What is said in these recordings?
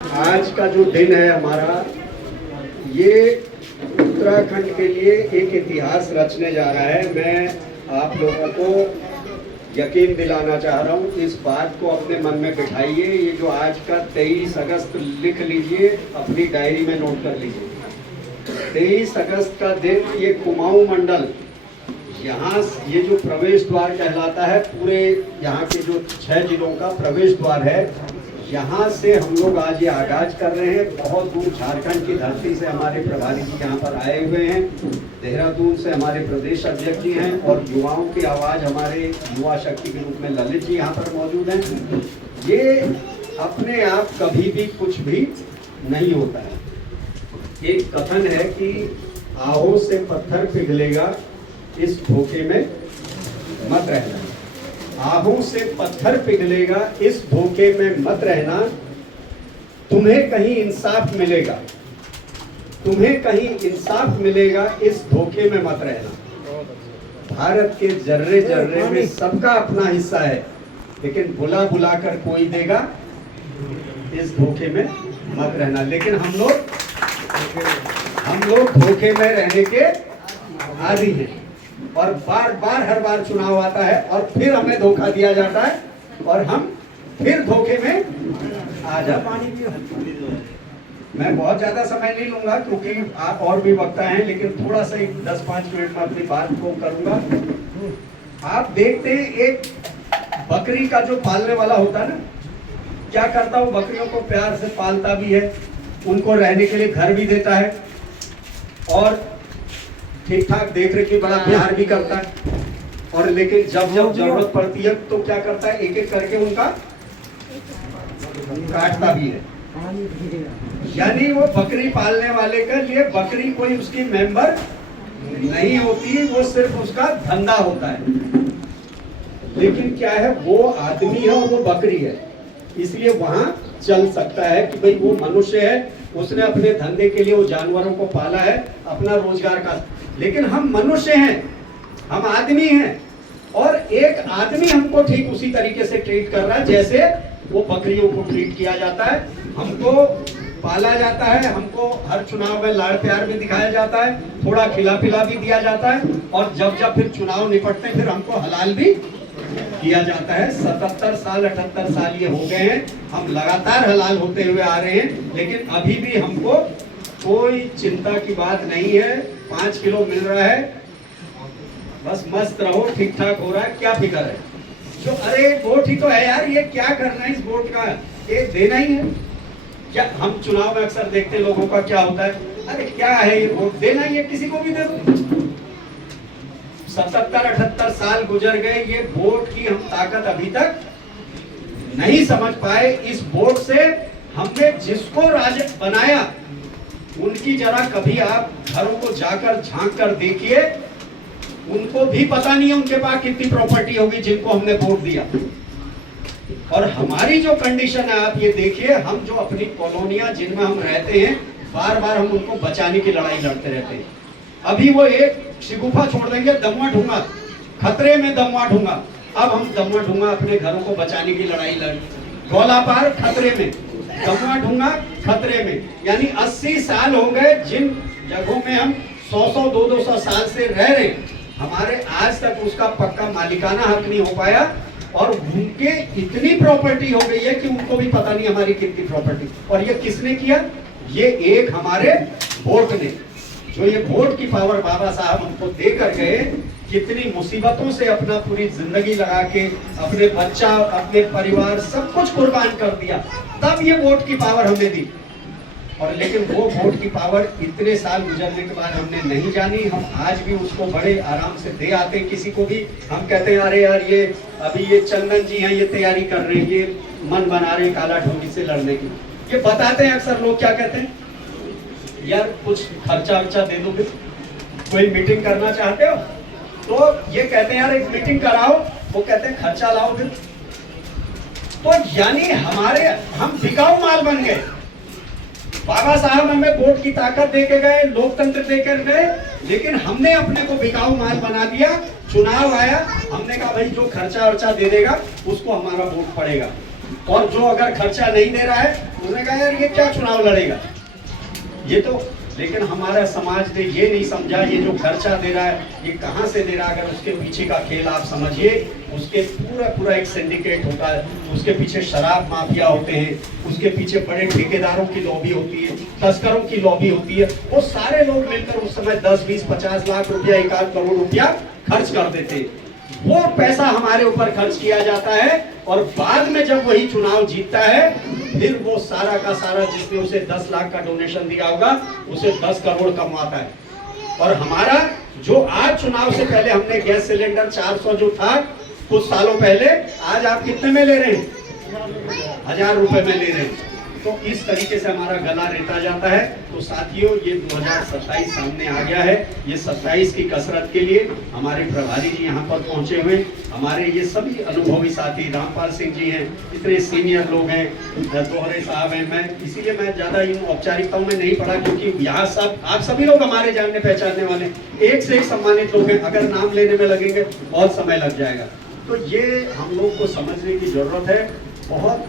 आज का जो दिन है हमारा, ये उत्तराखंड के लिए एक इतिहास रचने जा रहा है। मैं आप लोगों को यकीन दिलाना चाह रहा हूँ, इस बात को अपने मन में बिठाइए। ये जो आज का 23 अगस्त लिख लीजिए, अपनी डायरी में नोट कर लीजिए। 23 अगस्त का दिन, ये कुमाऊं मंडल, यहाँ ये जो प्रवेश द्वार कहलाता है, पूरे यहाँ के जो 6 जिलों का प्रवेश द्वार है, यहाँ से हम लोग आज ये आगाज कर रहे हैं। बहुत दूर झारखंड की धरती से हमारे प्रभारी जी यहाँ पर आए हुए हैं, देहरादून से हमारे प्रदेश अध्यक्ष जी हैं, और युवाओं की आवाज़ हमारे युवा शक्ति के रूप में ललित जी यहाँ पर मौजूद हैं। ये अपने आप कभी भी कुछ भी नहीं होता है। एक कथन है कि आहों से पत्थर पिघलेगा, इस धोखे में मत रहना। आहों से पत्थर पिघलेगा, इस धोखे में मत रहना। तुम्हें कहीं इंसाफ मिलेगा, तुम्हें कहीं इंसाफ मिलेगा, इस धोखे में मत रहना। भारत के जर्रे जर्रे में सबका अपना हिस्सा है, लेकिन बुला बुला कर कोई देगा, इस धोखे में मत रहना। लेकिन हम लोग धोखे में रहने के आदी हैं, और बार बार हर बार चुनाव आता है और फिर हमें धोखा दिया जाता है और हम फिर धोखे में आ जाते हैं। मैं बहुत ज्यादा समय नहीं लूंगा क्योंकि आप और भी वक्ता हैं, लेकिन थोड़ा सा 10-5 मिनट में अपनी बात को करूंगा। आप देखते हैं, एक बकरी का जो पालने वाला होता है ना, क्या करता है, वो बकरियों को प्यार से पालता भी है, उनको रहने के लिए घर भी देता है, और ठीक ठाक देख रेख की बड़ा प्यार भी करता है। और लेकिन जब जब जरूरत पड़ती है तो क्या करता है, एक एक करके उनका काटता भी है। यानी वो बकरी पालने वाले के लिए बकरी कोई उसकी मेंबर नहीं होती, वो सिर्फ उसका धंधा होता है। लेकिन क्या है, वो आदमी है और वो बकरी है, इसलिए वहां चल सकता है कि भाई वो मनुष्य है, उसने अपने धंधे के लिए वो जानवरों को पाला है, अपना रोजगार का। लेकिन हम मनुष्य हैं, हम आदमी हैं, और एक आदमी हमको ठीक उसी तरीके से ट्रीट कर रहा है जैसे वो बकरियों को ट्रीट किया जाता है। हमको पाला जाता है, हमको हर चुनाव में लाड़ प्यार भी दिखाया जाता है, थोड़ा खिला पिला भी दिया जाता है, और जब जब फिर चुनाव निपटते हैं फिर हमको हलाल भी किया जाता है। 77 साल 78 साल ये हो गए हैं, हम लगातार हलाल होते हुए आ रहे हैं, लेकिन अभी भी हमको कोई चिंता की बात नहीं है। 5 किलो मिल रहा है, बस मस्त रहो, ठीक ठाक हो रहा है, क्या फिक्र है। जो अरे वोट ही तो है यार, ये क्या करना है, इस वोट का ये देना ही है क्या। हम चुनाव में अक्सर देखते हैं लोगों का क्या होता है, अरे क्या है ये वोट देना ही है, किसी को भी दे दो। 77-78 साल गुजर गए, ये वोट की हम ताकत अभी तक नहीं समझ पाए। इस वोट से हमने जिसको राजा बनाया, उनकी जरा कभी आप घरों को जाकर झांक कर देखिए, उनको भी पता नहीं है उनके पास कितनी प्रॉपर्टी होगी जिनको हमने वोट दिया। और हमारी जो कंडीशन है आप ये देखिए, हम जो अपनी कॉलोनियां जिनमें हम रहते हैं, बार बार हम उनको बचाने की लड़ाई लड़ते रहते हैं। अभी वो एक शिगुफा छोड़ देंगे, दमवा ढूंगा, खतरे में दमवा ढूंगा। अब हम दमवा ढूंगा अपने घरों को बचाने की लड़ाई लड़, गोलापार खतरे में, दमवा ढूंगा खतरे में। यानी 80 साल हो गए जिन जगहों में हम 100-100, 200-200 साल से रह रहे, हमारे आज तक उसका पक्का मालिकाना हक नहीं हो पाया, और उनके इतनी प्रॉपर्टी हो गई है कि उनको भी पता नहीं हमारी कितनी प्रॉपर्टी। और ये किसने किया, ये एक हमारे वोट ने, जो ये वोट की पावर बाबा साहब हमको दे कर गए, कितनी मुसीबतों से अपना पूरी जिंदगी लगा के अपने बच्चा, अपने परिवार, सब कुछ कुर्बान कर दिया, तब ये वोट की पावर हमें दी। और लेकिन वो वोट की पावर इतने साल गुजरने के बाद हमने नहीं जानी। हम आज भी उसको बड़े आराम से दे आते हैं किसी को भी। हम कहते हैं अरे यार, ये अभी ये चंदन जी हैं, ये तैयारी कर रहे हैं, ये मन बना रहे हैं काला ढोंगी से लड़ने की। ये बताते हैं अक्सर लोग, क्या कहते हैं, यार कुछ खर्चा वर्चा दे दो, फिर कोई मीटिंग करना चाहते हो तो ये कहते हैं यार एक मीटिंग कराओ, वो कहते हैं खर्चा लाओ फिर। तो यानी हम बिकाऊ माल बन गए। बाबा साहब हमें वोट की ताकत देके गए, लोकतंत्र देकर गए, लेकिन हमने अपने को बिकाऊ माल बना दिया। चुनाव आया, हमने कहा भाई जो खर्चा वर्चा दे देगा उसको हमारा वोट पड़ेगा। और जो अगर खर्चा नहीं दे रहा है उन्होंने कहा यार ये क्या चुनाव लड़ेगा, ये तो। लेकिन हमारा समाज ने ये नहीं समझा, ये जो खर्चा दे रहा है ये कहाँ से दे रहा है, अगर उसके पीछे का खेल आप समझिए, उसके पूरा एक सिंडिकेट होता है, उसके पीछे शराब माफिया होते हैं, उसके पीछे बड़े ठेकेदारों की लॉबी होती है, तस्करों की लॉबी होती है, वो सारे लोग मिलकर उस समय 10, 20, 50 लाख रुपया, 1 करोड़ रुपया खर्च कर देते हैं। वो पैसा हमारे ऊपर खर्च किया जाता है और बाद में जब वही चुनाव जीतता है, फिर वो सारा का सारा जिसने उसे 10 लाख का डोनेशन दिया होगा उसे 10 करोड़ कमाता है। और हमारा जो आज चुनाव से पहले हमने गैस सिलेंडर 400 जो था कुछ सालों पहले, आज आप कितने में ले रहे हैं? 1000 रुपए में ले रहे हैं। तो इस तरीके से हमारा गला रेता जाता है। तो साथियों, ये 2027 सामने आ गया है। ये 27 की कसरत के लिए हमारे प्रभारी जी यहाँ पर पहुंचे हुए, हमारे ये सभी अनुभवी साथी, रामपाल सिंह जी हैं, इतने सीनियर लोग हैं, दोहरे साहब हैं। मैं इसीलिए मैं ज्यादा इन औपचारिकताओं में नहीं पड़ा, क्योंकि यहाँ सब आप सभी लोग हमारे जानने पहचानने वाले, एक से एक सम्मानित लोग हैं। अगर नाम लेने में लगेंगे बहुत समय लग जाएगा। तो ये हम लोग को समझने की जरूरत है। बहुत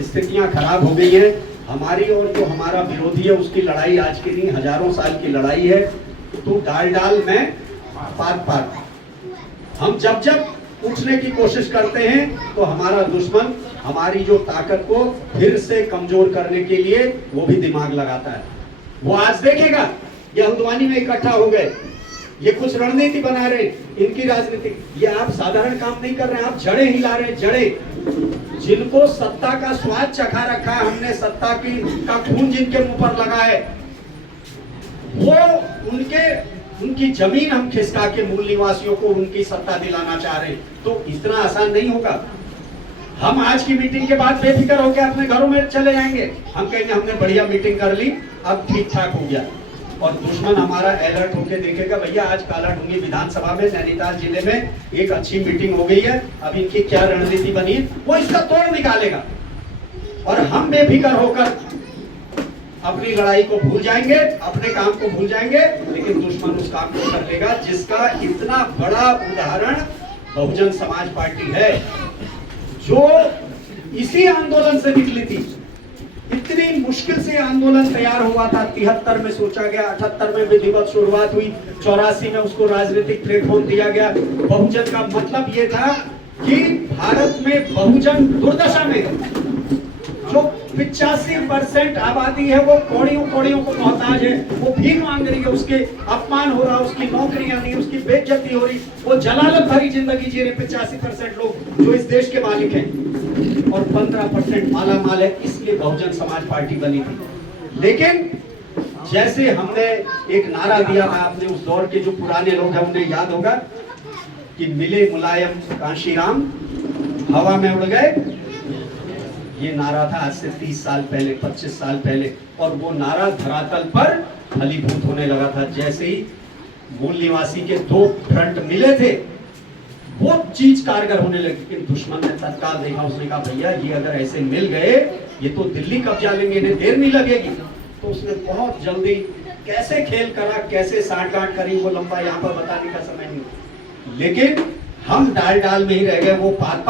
स्थितियां खराब हो गई है हमारी, और जो हमारा विरोधी है उसकी लड़ाई आज की नहीं, हजारों साल की लड़ाई है। तो डाल में पात हम जब उठने की कोशिश करते हैं तो हमारा दुश्मन हमारी जो ताकत को फिर से कमजोर करने के लिए वो भी दिमाग लगाता है। वो आज देखेगा ये हल्द्वानी में इकट्ठा हो गए, ये कुछ रणनीति बना रहे, इनकी राजनीति, ये आप साधारण काम नहीं कर रहे हैं, आप जड़े हिला रहे, जड़े। जिनको सत्ता का स्वाद चखा रखा है हमने, सत्ता की का खून जिनके मुंह पर लगा है, वो उनकी जमीन हम खिसका के मूल निवासियों को उनकी सत्ता दिलाना चाह रहे हैं। तो इतना आसान नहीं होगा। हम आज की मीटिंग के बाद बेफिक्र होकर अपने घरों में चले जाएंगे, हम कहेंगे हमने बढ़िया मीटिंग कर ली, अब ठीक ठाक हो गया। और दुश्मन हमारा अलर्ट होकर देखेगा, भैया आज कालाढूंगी विधानसभा में नैनीताल जिले में एक अच्छी मीटिंग हो गई है, अब इनकी क्या रणनीति बनी है, वो इसका तोड़ निकालेगा। और हम बेफिक्र होकर अपनी लड़ाई को भूल जाएंगे, अपने काम को भूल जाएंगे, लेकिन दुश्मन उस काम को कर लेगा, जिसका इतना बड़ा उदाहरण बहुजन समाज पार्टी है, जो इसी आंदोलन से निकली थी। इतनी मुश्किल से आंदोलन तैयार हुआ था, 73 में सोचा गया, 78 में विधिवत शुरुआत हुई, 84 में उसको राजनीतिक प्लेटफॉर्म दिया गया। बहुजन का मतलब ये था कि भारत में बहुजन दुर्दशा में, जो 85% आबादी है वो कौड़ियों को मोहताज है, वो भीख मांग रही है, उसके अपमान हो रहा, उसकी नौकरियां नहीं, उसकी बेइज्जती हो रही, वो जलालत भरी जिंदगी जी रहे 85% लोग जो इस देश के मालिक हैं, और 15% माला माल है। इसलिए बहुजन समाज पार्टी बनी थी। लेकिन जैसे हमने एक नारा दिया था, आपने उस दौर के जो पुराने लोग हैं उन्हें याद होगा कि मिले मुलायम कांशीराम हवा में उड़ गए, ये नारा था आज से 30 साल पहले, 25 साल पहले। और वो नारा धरातल पर फलीभूत होने लगा था। जैसे ही मूल निवासी के 2 फ्रंट मिले थे, वो चीज कारगर होने लगी। लेकिन दुश्मन ने तत्काल देखा, उसने कहा भैया ये अगर ऐसे मिल गए, ये तो दिल्ली कब्जा लेंगे, इन्हें देर नहीं लगेगी। तो उसने बहुत जल्दी कैसे खेल करा, कैसे साठगांठ करी, वो लंबा यहाँ पर बताने का समय नहीं। लेकिन हम डाल में ही रह गए, वो पात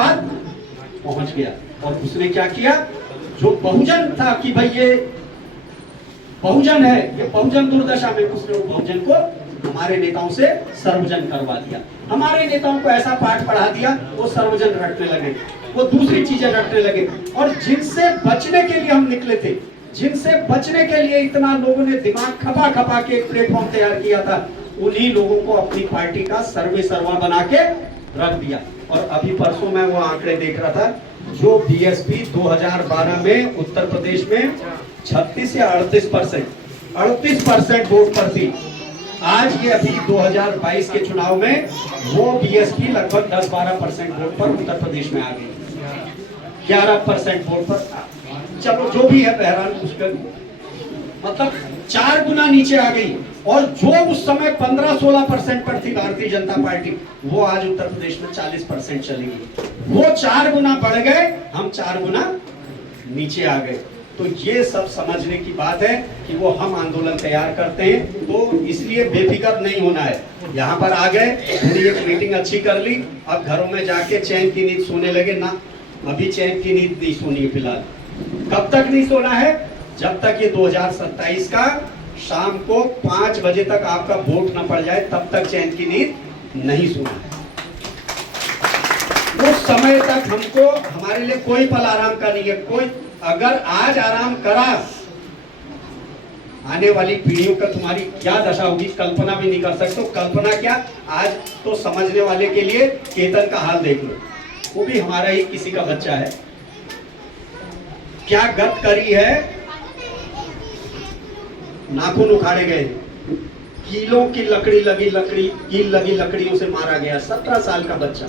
पहुंच गया। और उसने क्या किया, जो बहुजन था कि भाई ये बहुजन है, ये बहुजन दुर्दशा में, उसने वो बहुजन को हमारे नेताओं से सर्वजन करवा दिया। हमारे नेताओं को ऐसा पाठ पढ़ा दिया, वो सर्वजन रटने लगे, वो दूसरी चीजें रटने लगे। और जिनसे बचने के लिए हम निकले थे, जिनसे बचने के लिए इतना लोगों ने दिमाग खपा के एक प्लेटफॉर्म तैयार किया था, उन्हीं लोगों को अपनी पार्टी का सर्वे सर्वा बना के रख दिया। और अभी परसों मैं वो आंकड़े देख रहा था, जो बीएसपी 2012 में उत्तर प्रदेश में 36 या 38% वोट पर थी, आज ये अभी 2022 के चुनाव में वो बीएसपी लगभग 10-12% वोट पर उत्तर प्रदेश में आ गई, 11% वोट पर। चलो जो भी है, बहरहाल उसका मतलब 4 गुना नीचे आ गई। और जो उस समय 15-16% पर थी भारतीय जनता पार्टी, वो आज उत्तर प्रदेश में 40% चली गई। वो 4 गुना बढ़ गए, हम 4 गुना नीचे आ गए। तो ये सब समझने की बात है कि वो हम आंदोलन तैयार करते हैं, तो इसलिए बेफिक्र नहीं होना है। यहाँ पर आ गए, थोड़ी एक मीटिंग अच्छी कर ली, अब घरों में जाके चैन की नींद सोने लगे ना, अभी चैन की नींद नहीं सोनी है फिलहाल। कब तक नहीं सोना है? जब तक ये 2027 का शाम को 5 बजे तक आपका वोट न पड़ जाए, तब तक चैन की नींद नहीं सोना है। उस समय तक हमको, हमारे लिए कोई पल आराम का नहीं है। कोई अगर आज आराम करा, आने वाली पीढ़ियों का तुम्हारी क्या दशा होगी कल्पना भी नहीं कर सकते। तो कल्पना क्या, आज तो समझने वाले के लिए केतन का हाल देख लो, वो भी हमारा ही किसी का बच्चा है। क्या गत करी है, नाखून उखाड़े गए, कीलों की कील लगी लकड़ियों से मारा गया 17 साल का बच्चा।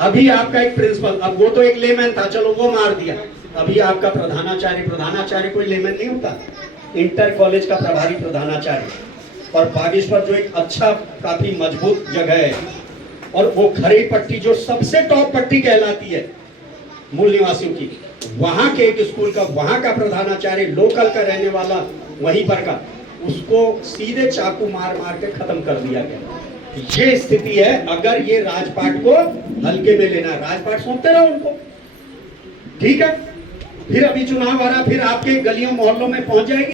अभी आपका एक प्रिंसिपल, अब वो तो एक लेमैन था, चलो वो मार दिया। अभी आपका प्रधानाचार्य कोई लेमैन नहीं होता, इंटर कॉलेज का प्रभारी प्रधानाचार्य, और बागेश्वर जो एक अच्छा काफी मजबूत जगह है, और वो खरी पट्टी जो सबसे टॉप पट्टी कहलाती है मूल निवासियों की, वहां के एक स्कूल का, वहां का प्रधानाचार्य, लोकल का रहने वाला वहीं पर का, उसको सीधे चाकू मार मार के खत्म कर दिया गया। ये स्थिति है। अगर ये राजपाट को हल्के में लेना है, राजपाट सौंपते रहो उनको, ठीक है। फिर अभी चुनाव आ रहा, फिर आपके गलियों मोहल्लों में पहुंच जाएगी।